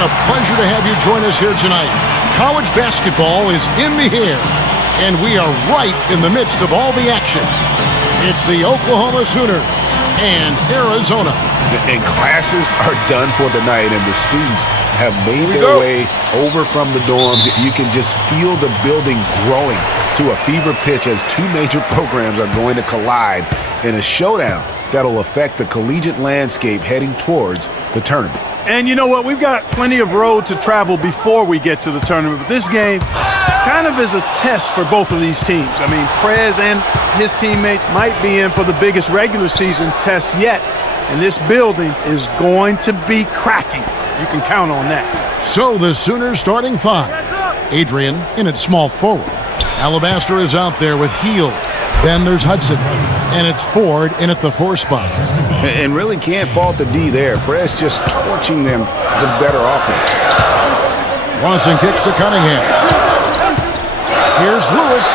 a pleasure to have you join us here tonight. College basketball is in the air, and we are right in the midst of all the action. It's the Oklahoma Sooners and Arizona. And classes are done for the night, and the students have made their way over from the dorms. You can just feel the building growing to a fever pitch as two major programs are going to collide in a showdown that'll affect the collegiate landscape heading towards the tournament. And you know what? We've got plenty of road to travel before we get to the tournament. But this game kind of is a test for both of these teams. I mean, Prez and his teammates might be in for the biggest regular season test yet. And this building is going to be cracking. You can count on that. So the Sooners starting five. Adrian in at small forward. Alabaster is out there with Heel. Then there's Hudson. And it's Ford in at the 4 spot. And really can't fault the D there. Press just torching them with better offense. Lawson kicks to Cunningham. Here's Lewis.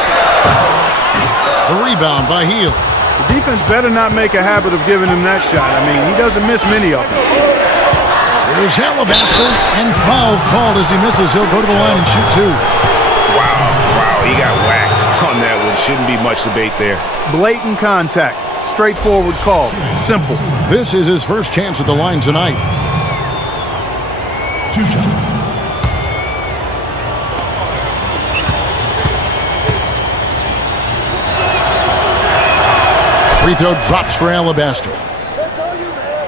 The rebound by Heel. The defense better not make a habit of giving him that shot. I mean, he doesn't miss many of them. Here's Alabaster, and foul called as he misses. He'll go to the line and shoot 2. Wow, he got whacked on that one. Shouldn't be much debate there. Blatant contact. Straightforward call. Simple. This is his first chance at the line tonight. 2 shots. Free throw drops for Alabaster. That's all you, man.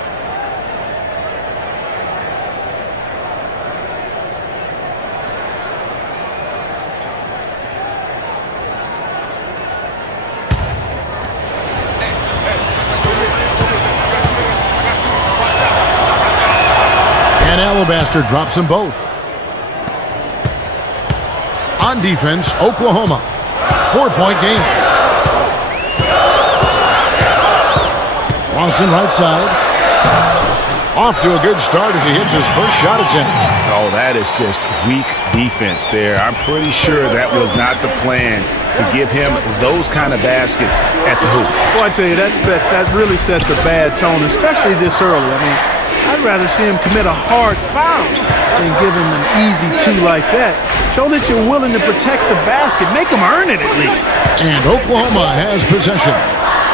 And Alabaster drops them both. On defense, Oklahoma. 4-point game. Lawson right side. Off to a good start as he hits his first shot attempt. Oh, that is just weak defense there. I'm pretty sure that was not the plan to give him those kind of baskets at the hoop. Well, I tell you, that really sets a bad tone, especially this early. I mean, I'd rather see him commit a hard foul than give him an easy 2 like that. Show that you're willing to protect the basket. Make him earn it at least. And Oklahoma has possession.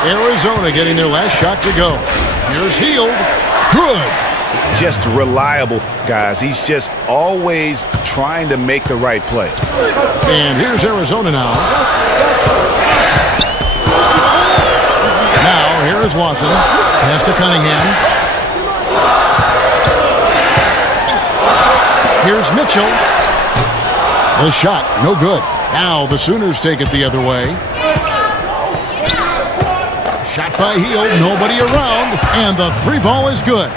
Arizona getting their last shot to go. Here's Heald. Good. Just reliable, guys. He's just always trying to make the right play. And here's Arizona now. Now, here is Lawson. Pass to Cunningham. Here's Mitchell. The shot, no good. Now the Sooners take it the other way. Shot by Heald, nobody around, and the 3-ball is good.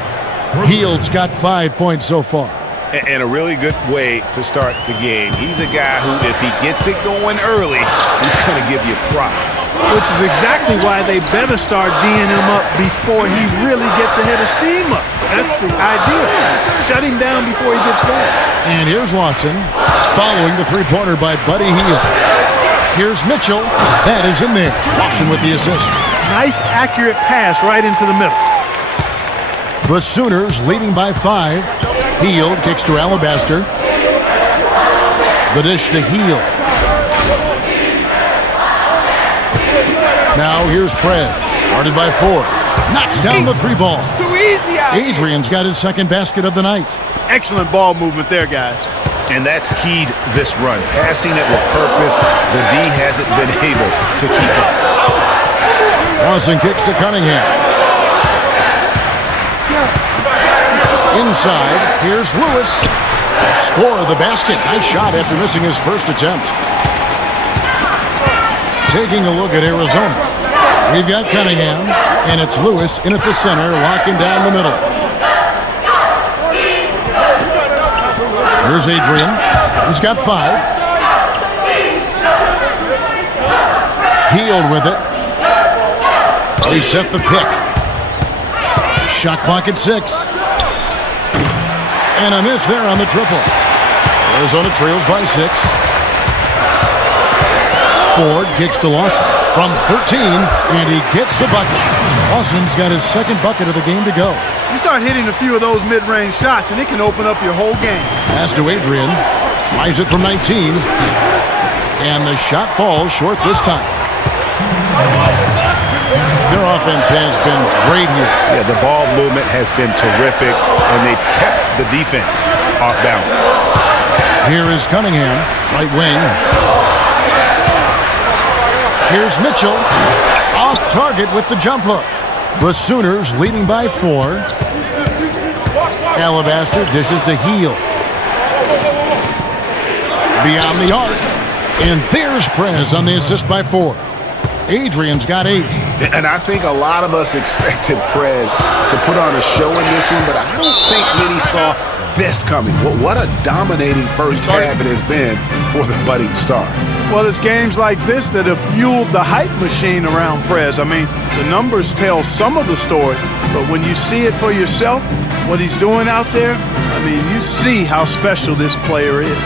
Heald's got 5 points so far. And a really good way to start the game. He's a guy who, if he gets it going early, he's going to give you problems. Which is exactly why they better start D'ing him up before he really gets ahead of steam up. That's the idea. Shut him down before he gets going. And here's Lawson, following the 3-pointer by Buddy Hield. Here's Mitchell. That is in there. Lawson with the assist. Nice, accurate pass right into the middle. The Sooners leading by 5. Hield kicks to Alabaster. The dish to Hield. Now here's Prez. Guarded by Ford. Knocks down the 3-ball. It's too easy out here. Adrian's got his second basket of the night. Excellent ball movement there, guys. And that's keyed this run. Passing it with purpose. The D hasn't been able to keep up. Lawson kicks to Cunningham. Inside, here's Lewis. Score the basket. Nice shot after missing his first attempt. Taking a look at Arizona. We've got Cunningham, and it's Lewis in at the center, locking down the middle. Here's Adrian. He's got 5. Heald with it. They set the pick. Shot clock at 6. And a miss there on the triple. Arizona trails by 6. Ford kicks to Lawson. from 13, and he gets the bucket. Lawson's got his second bucket of the game to go. You start hitting a few of those mid-range shots, and it can open up your whole game. Pass to Adrian. Tries it from 19. And the shot falls short this time. Their offense has been great here. Yeah, the ball movement has been terrific, and they've kept the defense off balance. Here is Cunningham, right wing. Here's Mitchell, off target with the jump hook. The Sooners leading by 4. Alabaster dishes to Heel. Beyond the arc. And there's Prez on the assist by 4. Adrian's got 8. And I think a lot of us expected Prez to put on a show in this one, but I don't think many saw this coming. What a dominating first half it has been for the budding star. Well, it's games like this that have fueled the hype machine around Prez. I mean, the numbers tell some of the story, but when you see it for yourself, what he's doing out there, I mean, you see how special this player is.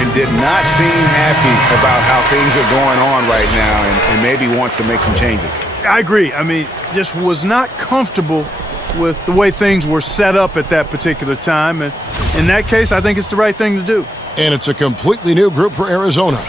And did not seem happy about how things are going on right now, and maybe wants to make some changes. I agree. I mean, just was not comfortable with the way things were set up at that particular time. And in that case, I think it's the right thing to do. And it's a completely new group for Arizona.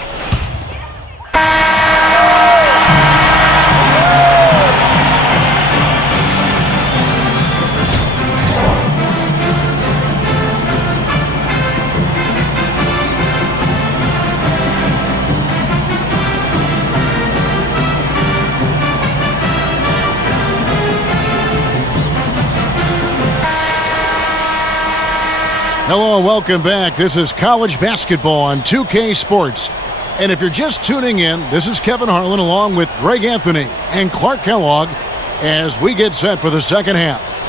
Hello and welcome back. This is college basketball on 2K Sports. And if you're just tuning in, this is Kevin Harlan along with Greg Anthony and Clark Kellogg as we get set for the second half.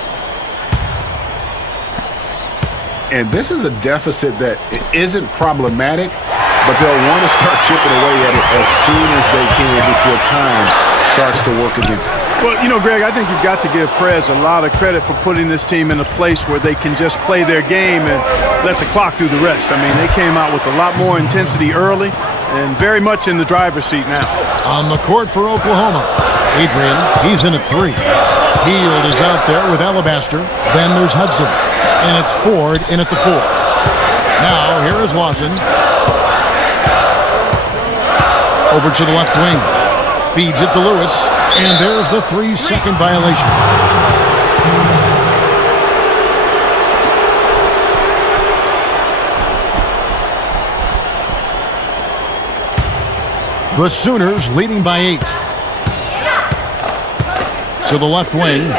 And this is a deficit that isn't problematic, but they'll want to start chipping away at it as soon as they can before time starts to work against them. Well, you know, Greg, I think you've got to give Prez a lot of credit for putting this team in a place where they can just play their game and let the clock do the rest. I mean, they came out with a lot more intensity early and very much in the driver's seat now. On the court for Oklahoma, Adrian, he's in at 3. Hield is out there with Alabaster. Then there's Hudson. And it's Ford in at the 4. Now, here is Lawson. Over to the left wing. Feeds it to Lewis. And there's the 3-second violation. The Sooners leading by 8. To the left wing.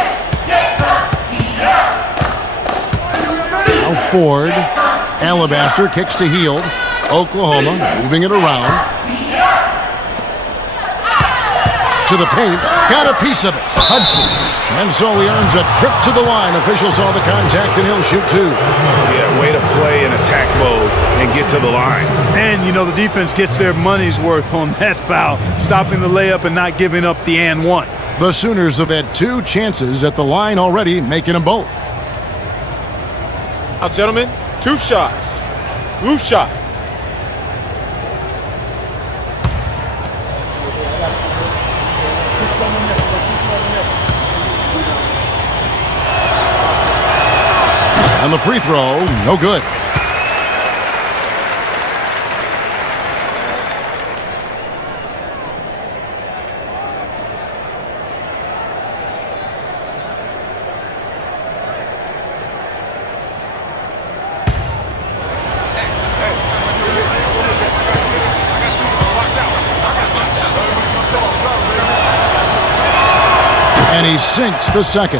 Now Ford. Alabaster kicks to Hield. Oklahoma moving it around. To the paint, got a piece of it. Hudson. And so he earns a trip to the line. Officials saw the contact and he'll shoot 2. Yeah, way to play in attack mode and get to the line. And, you know, the defense gets their money's worth on that foul, stopping the layup and not giving up the and 1. The Sooners have had 2 chances at the line already, making them both. Now, gentlemen, 2 shots. 2 shots. And the free throw, no good. And he sinks the second.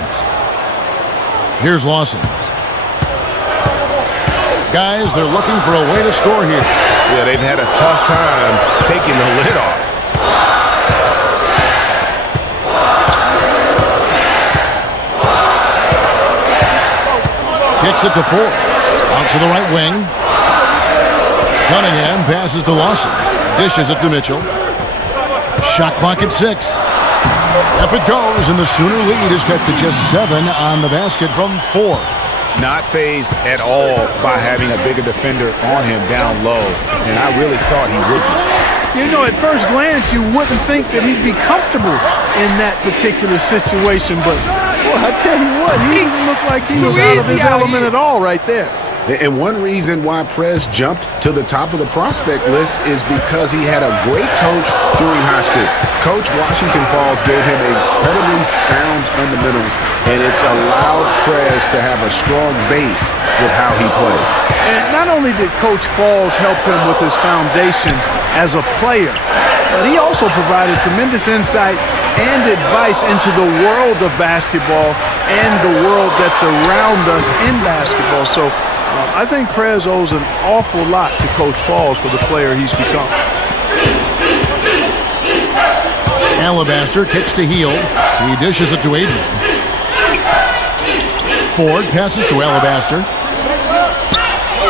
Here's Lawson. Guys, they're looking for a way to score here. Yeah, they've had a tough time taking the lid off. Kicks it to Ford. Out to the right wing. Cunningham passes to Lawson. Dishes it to Mitchell. Shot clock at 6. Up it goes, and the Sooner lead is cut to just 7 on the basket from 4. Not fazed at all by having a bigger defender on him down low, and I really thought he would be. You know, at first glance, you wouldn't think that he'd be comfortable in that particular situation, but boy, I tell you what, he didn't look like he was out of his element at all right there. And one reason why Prez jumped to the top of the prospect list is because he had a great coach during high school. Coach Washington Falls gave him incredibly sound fundamentals, and it's allowed Prez to have a strong base with how he plays. And not only did Coach Falls help him with his foundation as a player, but he also provided tremendous insight and advice into the world of basketball and the world that's around us in basketball. So I think Prez owes an awful lot to Coach Falls for the player he's become. Alabaster kicks to Heel. He dishes it to Adrian. Ford passes to Alabaster.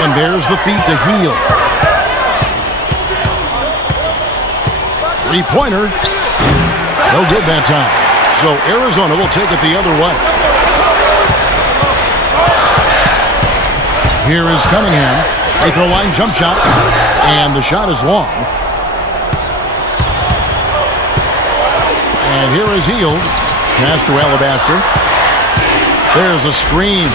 And there's the feed to Heel. Three-pointer. No good that time. So Arizona will take it the other way. Here is Cunningham. Free throw line jump shot. And the shot is long. And here is Heel. Pass to Alabaster. There's a screen.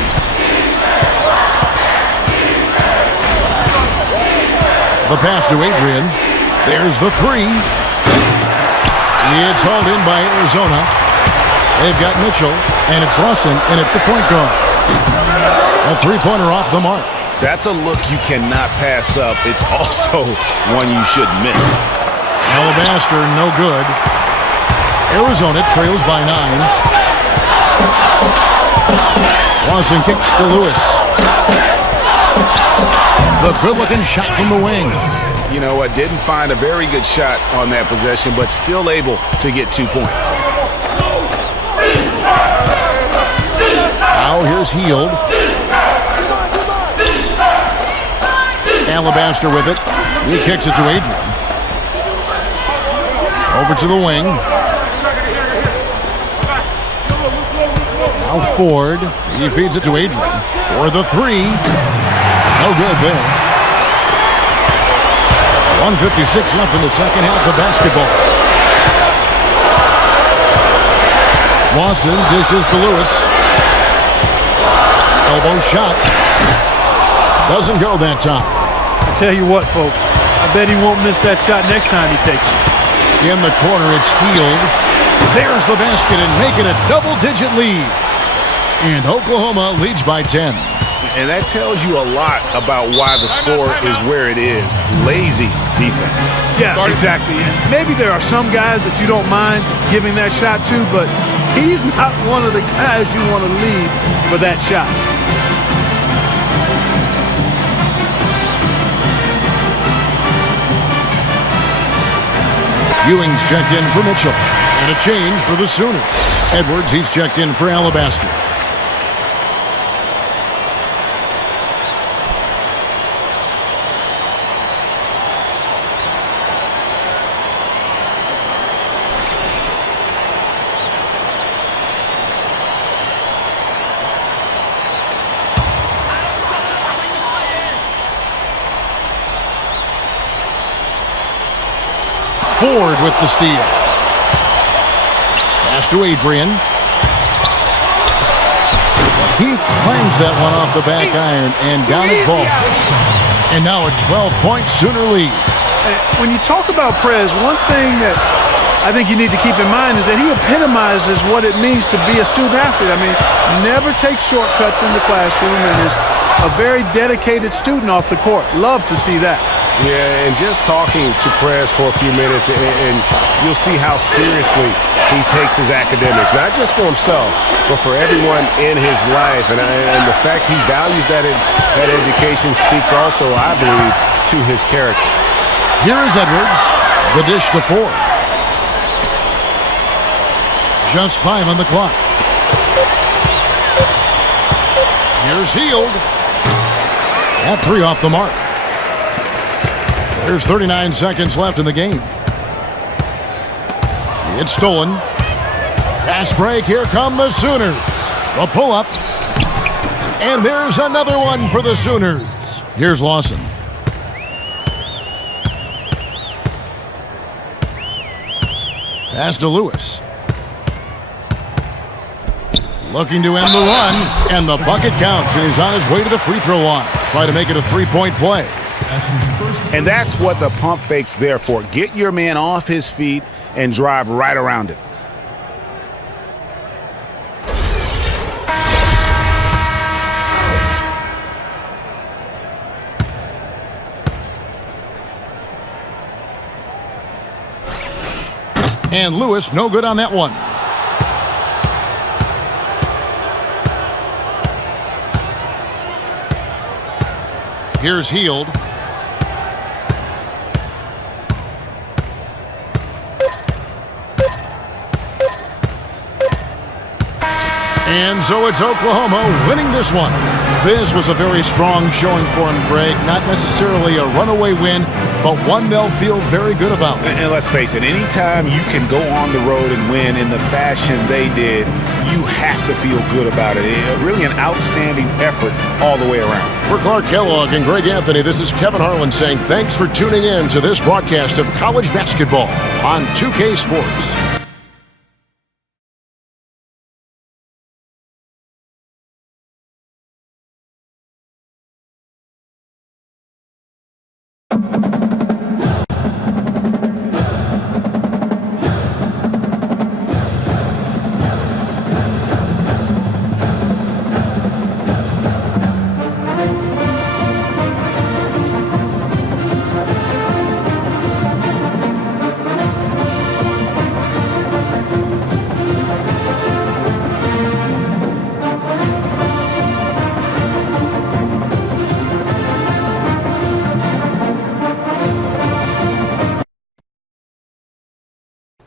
The pass to Adrian. There's the three. It's hauled in by Arizona. They've got Mitchell, and it's Lawson in at the point guard. A three-pointer off the mark. That's a look you cannot pass up. It's also one you should miss. Alabaster, no good. Arizona trails by 9. Lawson kicks to Lewis. The good-looking shot from the wing. You know what? Didn't find a very good shot on that possession, but still able to get 2 points. Now here's Heald. Alabaster with it. He kicks it to Adrian. Over to the wing. Now Ford. He feeds it to Adrian. For the three. No good there. 1:56 left in the second half of basketball. Lawson dishes to Lewis. Elbow shot. Doesn't go that time. I tell you what, folks, I bet he won't miss that shot next time he takes it. In the corner, it's Heald. There's the basket and make it a double-digit lead. And Oklahoma leads by 10. And that tells you a lot about why the score is where it is. Lazy defense. Yeah, exactly. And maybe there are some guys that you don't mind giving that shot to, but he's not one of the guys you want to leave for that shot. Ewing's checked in for Mitchell. And a change for the Sooners. Edwards, he's checked in for Alabaster. Ford with the steal. Pass to Adrian. He clangs that one off the back iron and down it falls. And now a 12-point Sooner lead. When you talk about Prez, one thing that I think you need to keep in mind is that he epitomizes what it means to be a student athlete. I mean, never takes shortcuts in the classroom and is a very dedicated student off the court. Love to see that. Yeah, and just talking to Prez for a few minutes, and you'll see how seriously he takes his academics, not just for himself, but for everyone in his life. And the fact he values that education speaks also, I believe, to his character. Here is Edwards. The dish to Ford. Just 5 on the clock. Here's Heald. At 3 off the mark. There's 39 seconds left in the game. It's stolen. Fast break. Here come the Sooners. A pull-up. And there's another one for the Sooners. Here's Lawson. Pass to Lewis. Looking to end the run, and the bucket counts, and he's on his way to the free throw line. Try to make it a three-point play. And that's what the pump fake's there for. Get your man off his feet and drive right around it. And Lewis, no good on that one. Here's Heald. And so it's Oklahoma winning this one. This was a very strong showing for him, Greg. Not necessarily a runaway win, but one they'll feel very good about. And let's face it, anytime you can go on the road and win in the fashion they did, you have to feel good about it. Really an outstanding effort all the way around. For Clark Kellogg and Greg Anthony, this is Kevin Harlan saying thanks for tuning in to this broadcast of college basketball on 2K Sports.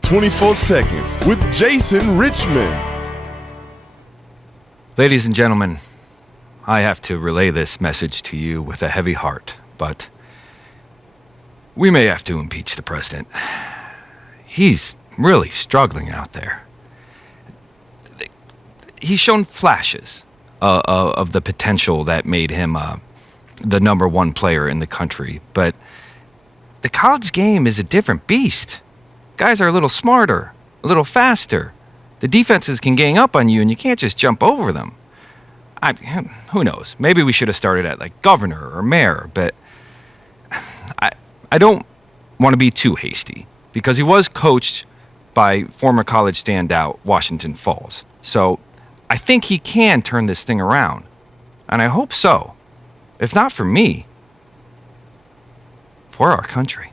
"24 Seconds" with Jason Richmond. Ladies and gentlemen, I have to relay this message to you with a heavy heart, but we may have to impeach the president. He's really struggling out there. He's shown flashes of the potential that made him the number one player in the country, but the college game is a different beast. Guys are a little smarter, a little faster. The defenses can gang up on you, and you can't just jump over them. Who knows? Maybe we should have started at like governor or mayor, but I don't want to be too hasty because he was coached by former college standout Washington Falls. So I think he can turn this thing around, and I hope so. If not for me, for our country.